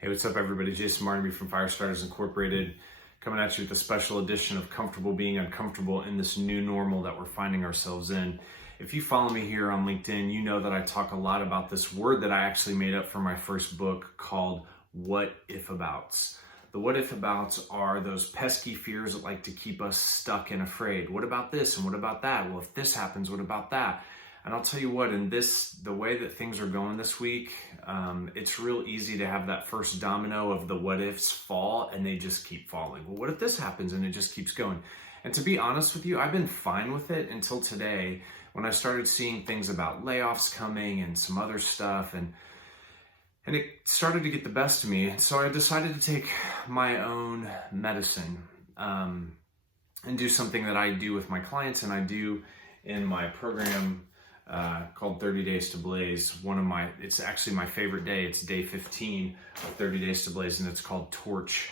Hey, what's up everybody? Jason Martinby from Firestarters Incorporated, coming at you with a special edition of Comfortable Being Uncomfortable in this new normal that we're finding ourselves in. If you follow me here on LinkedIn, you know that I talk a lot about this word that I actually made up for my first book called WhatIfAbouts. The WhatIfAbouts are those pesky fears that like to keep us stuck and afraid. What about this and what about that? Well, if this happens, what about that? And I'll tell you what, the way that things are going this week, it's real easy to have that first domino of the what ifs fall and they just keep falling. Well, what if this happens? And it just keeps going. And to be honest with you, I've been fine with it until today when I started seeing things about layoffs coming and some other stuff, and it started to get the best of me. So I decided to take my own medicine and do something that I do with my clients and I do in my program called 30 Days to Blaze. It's actually my favorite day. It's day 15 of 30 Days to Blaze, and it's called Torch.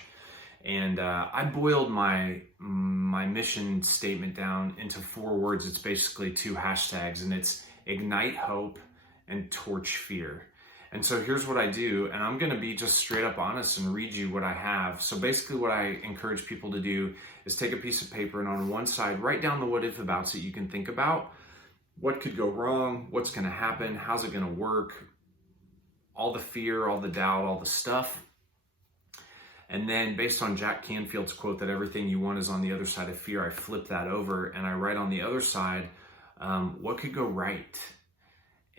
And I boiled my mission statement down into 4 words. It's basically 2 hashtags, and it's ignite hope and torch fear. And so here's what I do, and I'm gonna be just straight up honest and read you what I have. So basically what I encourage people to do is take a piece of paper and on one side, write down the what if abouts that you can think about. What could go wrong? What's gonna happen? How's it gonna work? All the fear, all the doubt, all the stuff. And then based on Jack Canfield's quote that everything you want is on the other side of fear, I flip that over and I write on the other side, what could go right?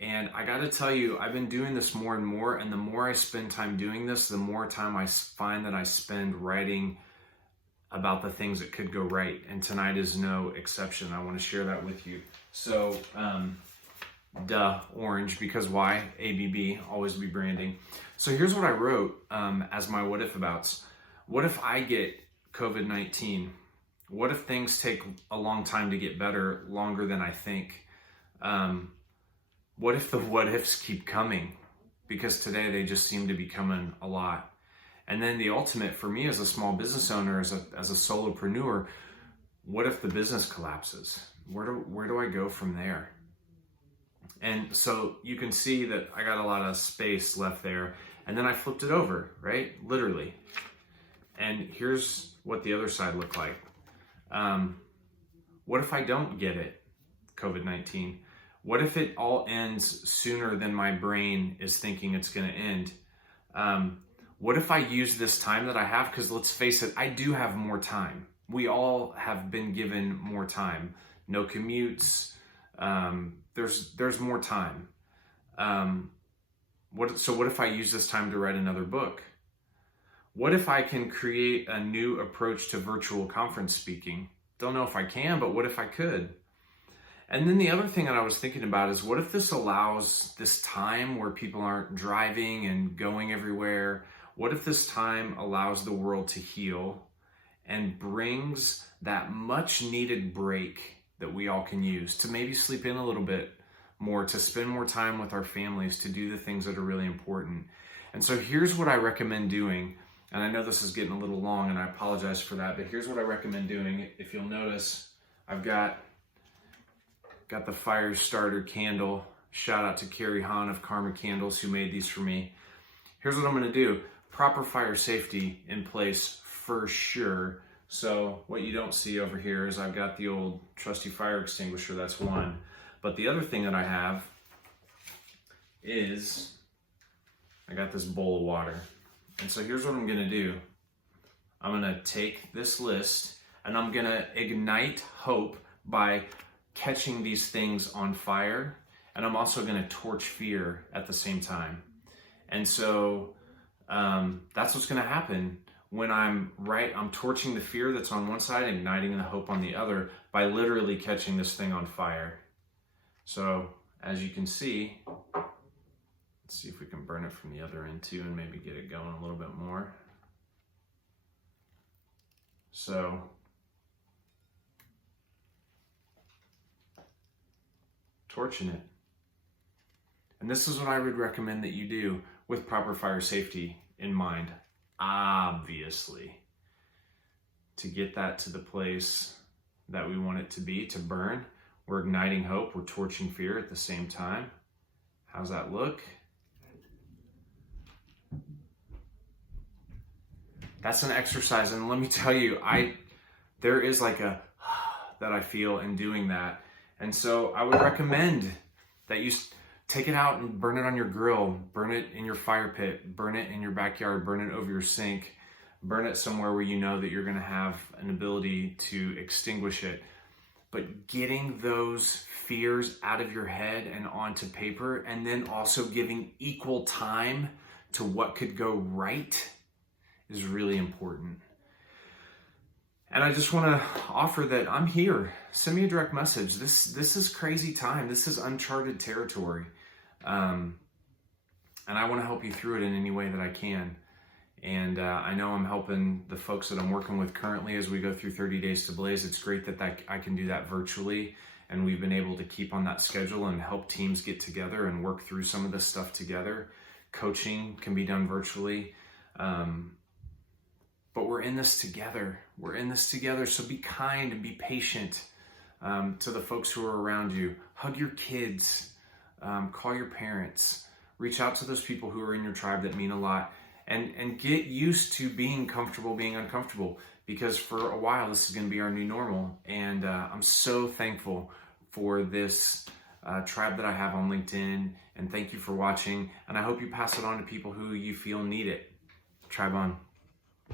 And I gotta tell you, I've been doing this more and more, and the more I spend time doing this, the more time I find that I spend writing about the things that could go right. And tonight is no exception. I wanna share that with you. So, orange, because why? ABB, always be branding. So here's what I wrote as my what if abouts. What if I get COVID-19? What if things take a long time to get better, longer than I think? What if the what ifs keep coming? Because today they just seem to be coming a lot. And then the ultimate for me as a small business owner, as a solopreneur, what if the business collapses? Where do I go from there? And so you can see that I got a lot of space left there. And then I flipped it over, right? Literally. And here's what the other side looked like. What if I don't get it, COVID-19? What if it all ends sooner than my brain is thinking it's gonna end? What if I use this time that I have? Because let's face it, I do have more time. We all have been given more time. No commutes, there's more time. So what if I use this time to write another book? What if I can create a new approach to virtual conference speaking? Don't know if I can, but what if I could? And then the other thing that I was thinking about is what if this allows this time where people aren't driving and going everywhere? What if this time allows the world to heal and brings that much needed break that we all can use to maybe sleep in a little bit more, to spend more time with our families, to do the things that are really important. And so here's what I recommend doing. And I know this is getting a little long and I apologize for that, but here's what I recommend doing. If you'll notice, I've got the fire starter candle. Shout out to Carrie Hahn of Karma Candles who made these for me. Here's what I'm gonna do. Proper fire safety in place for sure. So what you don't see over here is I've got the old trusty fire extinguisher, that's one. But the other thing that I have is I got this bowl of water. And so here's what I'm gonna do. I'm gonna take this list and I'm gonna ignite hope by catching these things on fire. And I'm also gonna torch fear at the same time. And so that's what's gonna happen when I'm torching the fear that's on one side, igniting the hope on the other by literally catching this thing on fire. So as you can see, let's see if we can burn it from the other end too and maybe get it going a little bit more. So torching it. And this is what I would recommend that you do with proper fire safety in mind, obviously, to get that to the place that we want it to be, to burn. We're igniting hope, we're torching fear at the same time. How's that look? That's an exercise. And let me tell you, there is like a that I feel in doing that. And so I would recommend that you take it out and burn it on your grill, burn it in your fire pit, burn it in your backyard, burn it over your sink, burn it somewhere where you know that you're going to have an ability to extinguish it. But getting those fears out of your head and onto paper, and then also giving equal time to what could go right, is really important. And I just want to offer that I'm here. Send me a direct message. This is crazy time. This is uncharted territory. And I want to help you through it in any way that I can. And I know I'm helping the folks that I'm working with currently as we go through 30 Days to Blaze. It's great that I can do that virtually. And we've been able to keep on that schedule and help teams get together and work through some of this stuff together. Coaching can be done virtually. But we're in this together. We're in this together. So be kind and be patient to the folks who are around you. Hug your kids. Call your parents. Reach out to those people who are in your tribe that mean a lot. And get used to being comfortable, being uncomfortable. Because for a while, this is going to be our new normal. And I'm so thankful for this tribe that I have on LinkedIn. And thank you for watching. And I hope you pass it on to people who you feel need it. Tribe on.